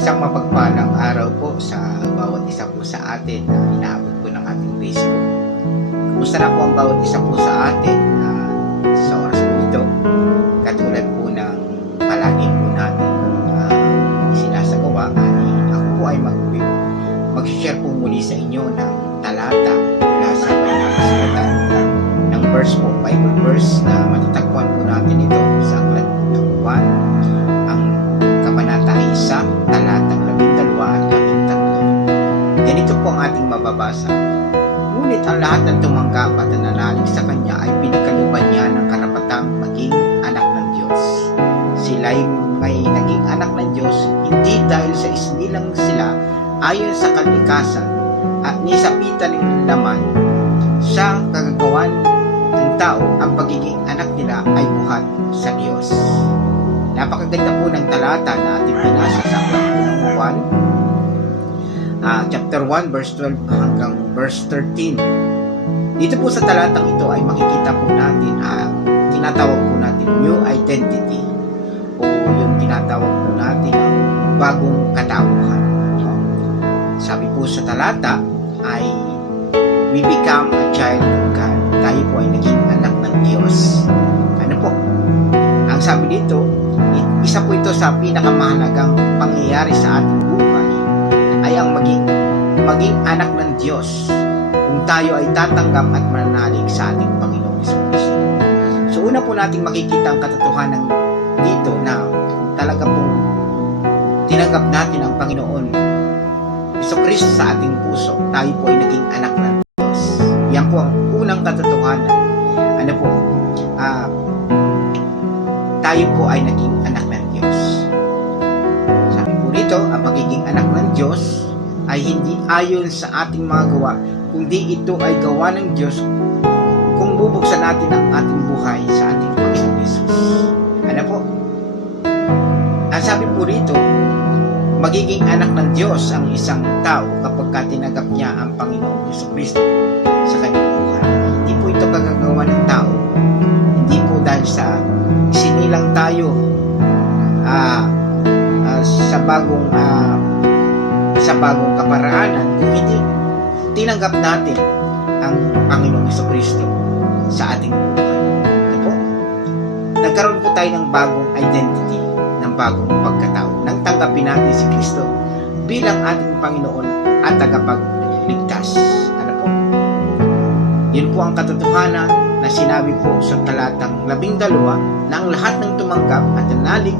Isang mapagpalang araw po sa bawat isa po sa atin na inaabot po ng ating Facebook. Kumusta na po ang bawat isa po sa atin sa oras po ito? Katulad po ng palagi po natin sinasagawa, ako po ay mag-share po muli sa inyo ng talata mula sa kasulatan ng verse po, Bible verse na matatagpuan po natin ito sa aklat ng Juan, ang kabanata 1, talatang 12 at 13. Ganito po ang ating mababasa. Ngunit ang lahat ng tumanggap at nananalig sa Kanya ay pinagkalooban niya ng karapatang maging anak ng Diyos. Sila ay may naging anak ng Diyos hindi dahil sa isinilang sila ayon sa kalikasan at ni sa pita ng laman. Sa kagagawan ng tao, ang pagiging anak nila ay buhat sa Diyos. Napakaganda po ng talata na ating binasa sa aklat ng Juan, chapter 1, verse 12 hanggang verse 13. Dito po sa talatang ito ay makikita po natin ang tinatawag po natin new identity o yung tinatawag po natin ang bagong katauhan. Sabi po sa talata ay we become a child of God. Tayo po ay naging anak ng Diyos. Ano po? Ang sabi dito, isa po ito sa pinakamahalagang pangyayari sa ating buhay ay ang maging anak ng Diyos kung tayo ay tatanggap at mananalig sa ating Panginoong Jesucristo. So una po nating makikita ang katotohanan dito na talaga pong tinanggap natin ang Panginoon Jesucristo sa ating puso, tayo po ay naging anak ng Diyos. Yan po ang unang katotohanan. Ano po? Tayo po ay naging anak ng Diyos. Sabi po rito, ang pagiging anak ng Diyos ay hindi ayon sa ating mga gawa, kundi ito ay gawa ng Diyos kung bubuksan natin ang ating buhay sa ating Panginoon Jesus. Ano po? Ang sabi po rito, magiging anak ng Diyos ang isang tao kapag tinanggap niya ang Panginoong Jesucristo sa kanyang buhay. Hindi po ito kagagawa ng tao. Hindi po dahil sa sinilang tayo sa bagong kaparaanan, kung hindi tinanggap natin ang Panginoong Jesucristo sa ating buhay. Ano po? Nagkaroon po tayo ng bagong identity, ng bagong pagkatao, nang tanggapin natin si Kristo bilang ating Panginoon at tagapagligtas. Ano po? Yun po ang katotohanan na sinabi po sa talatang 12 na ang lahat ng tumanggap at nanalig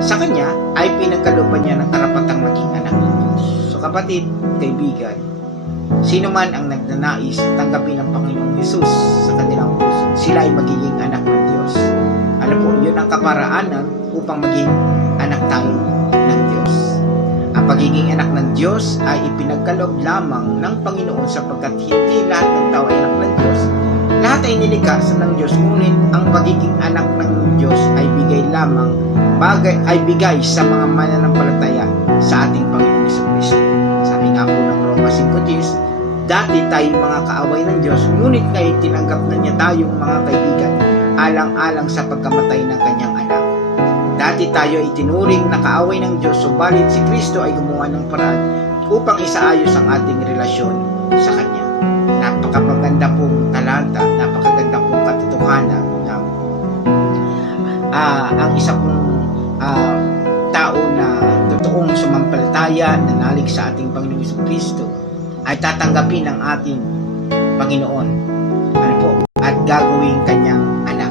sa Kanya ay pinagkalooban niya ng karapatang maging anak ng Diyos. So kapatid, kaibigan, sino man ang nagnanais tanggapin ang Panginoong Jesus sa kanilang puso, sila ay magiging anak ng Diyos. Ano po, yun ang kaparaanan upang maging anak tayo ng Diyos. Ang pagiging anak ng Diyos ay ipinagkaloob lamang ng Panginoon sapagkat hindi lahat ng tao ay anak ng Diyos. Lahat ay nilikha ng Diyos, ngunit ang pagiging anak ng Diyos ay bigay sa mga mananampalataya sa ating Panginoong Jesucristo. Sabi nga po ng Roma 5:10, dati tayo mga kaaway ng Diyos, ngunit ngayon tinanggap na niya tayong mga kaibigan alang-alang sa pagkamatay ng kanyang anak. Dati tayo ay tinuring na kaaway ng Diyos, subalit si Kristo ay gumawa ng paraan upang isaayos ang ating relasyon sa Kanya. Napakaganda pong talata, napakaganda pong katotohanan na ang isa pong tao na totoong sumampalataya, nanalig sa ating Panginoong Jesucristo ay tatanggapin ng ating Panginoon, ano po, at gagawin kanyang anak.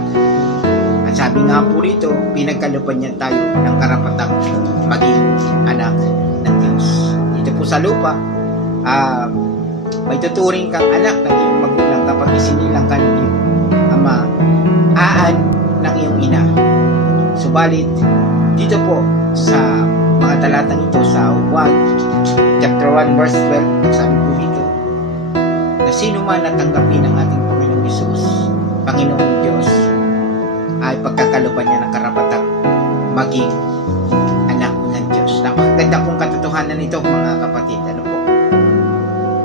At sabi nga po rito, pinagkalooban niya tayo ng karapatang maging anak ng Diyos. Dito po sa lupa, may tuturing kang anak ng iyong magulang kapag isinilang ka ng iyong ama, aan ng iyong ina. Subalit, dito po sa mga talatang ito sa Juan, chapter 1, verse 12, sabi po dito, na sino man natanggapin ng ating Panginoong Jesus, Panginoong Diyos, ay pagkakalooban niya ng karapatang maging anak ng Diyos. Napakaganda pong katotohanan nito, mga kapatid. Ano po?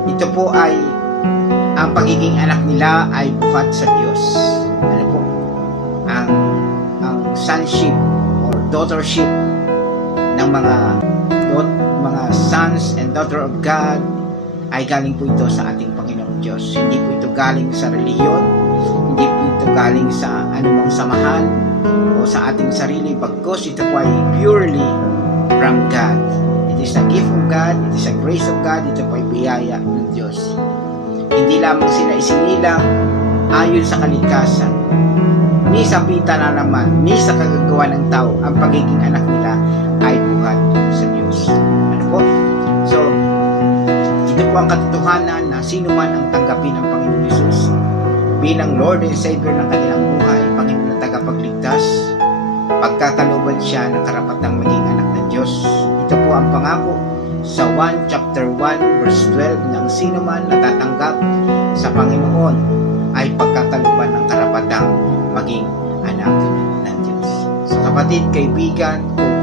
Ito po ay ang pagiging anak nila ay buhat sa Diyos. Ano po? Ang sonship or daughtership ng mga mga sons and daughter of God ay galing po ito sa ating Panginoong Diyos. Hindi po ito galing sa reliyon, hindi po ito galing sa anumang samahan o sa ating sarili, bagkus ito po ay purely from God. It is a gift of God, it is a grace of God, ito po ay biyaya ng Diyos. Hindi lamang sila isinilang ayon sa kalikasan, ni sa pita na naman, ni sa kagagawa ng tao, ang pagiging anak nila ay buhat sa Diyos. Ano po? So, ito po ang katotohanan na sino man ang tanggapin ng Panginoon Hesus bilang Lord and Savior ng kanilang buhay, Panginoon na tagapagligtas, pagkakalooban siya ng karapatang maging anak ng Diyos. Ito po ang pangako sa 1 chapter 1 verse 12 ng sino man na tatanggap sa Panginoon ay pagkakalooban ng karapatang maging anak ng Diyos. So kapatid, kaibigan, kung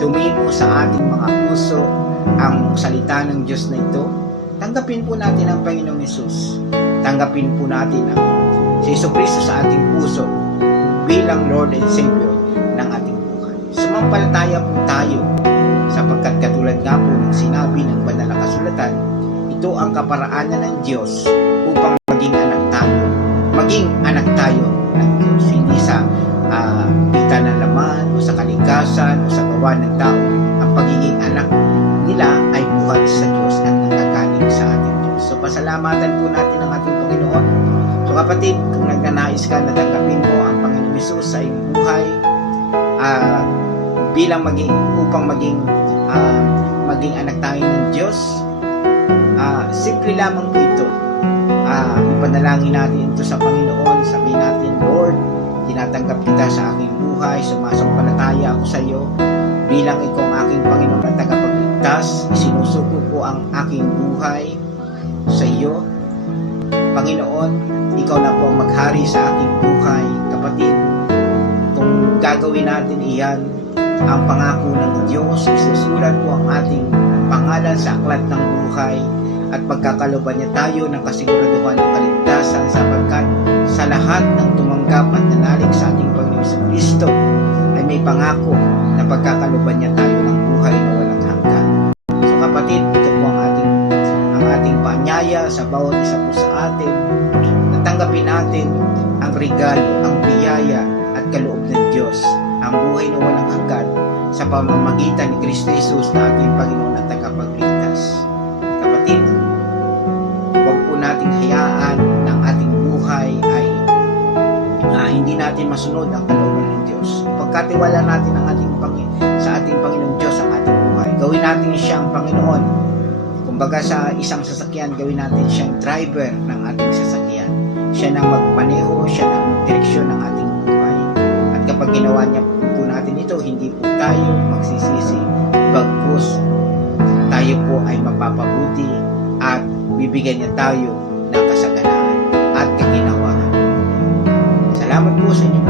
tumimo sa ating mga puso ang salita ng Diyos na ito, tanggapin po natin ang Panginoong Hesus. Tanggapin po natin ang si Jesucristo sa ating puso bilang Lord and Savior ng ating buhay. Sumampalataya po tayo sapagkat katulad nga po ng sinabi ng banal na kasulatan, ito ang kaparaanan ng Diyos upang maging anak tayo ng Diyos. Hindi sa pita ng laman o sa kalikasan o sa gawa ng tao. Ang pagiging anak nila ay buhat sa Diyos at nanggagaling sa ating Diyos. So pasalamatan po natin ang ating Panginoon. So kapatid, kung nagnanais ka na tanggapin mo ang Panginoon Hesus sa iyong buhay upang maging anak tayo ng Diyos, simple lamang po ito. Ipanalangin natin ito sa Panginoon, sabihin natin, Lord, tinatanggap kita sa aking buhay, sumasampalataya ako sa iyo bilang ikaw ang aking Panginoon at tagapagligtas. Isinusuko ko ang aking buhay sa iyo, Panginoon. Ikaw na po ang maghari sa aking buhay. Kapatid, kung gagawin natin iyan, ang pangako ng Diyos, isusulat po ang ating pangalan sa aklat ng buhay at pagkakaloban niya tayo ng kasiguraduhan ng kaligtasan, sapagkat sa lahat ng tumanggap at nanalig sa ating Panginoon sa Kristo ay may pangako na pagkakaloban niya tayo ng buhay na walang hanggan. So kapatid, ito po ang ating paanyaya sa bawat isa po sa atin, na tanggapin natin ang regalo, ang biyaya at kaloob ng Diyos, ang buhay na walang hanggan sa pamamagitan ni Kristo Jesus na ating Panginoon at tagapagligtas. Kapatid, huwag po nating hayaan ng ating buhay ay hindi natin masunod ang kalooban ng Diyos. Ipagkatiwala natin sa ating Panginoong Diyos ang ating buhay. Gawin natin siyang Panginoon. Kumbaga sa isang sasakyan, gawin natin siyang driver ng ating sasakyan. Siya nang magmaneho, siya nang magdireksyon ng ating buhay. At kapag ginawa niya po natin ito, hindi po tayo magsisisi, bagkus tayo po ay mapapabuti at bibigyan niya tayo ng kasaganaan at kaginawahan. Salamat po sa inyong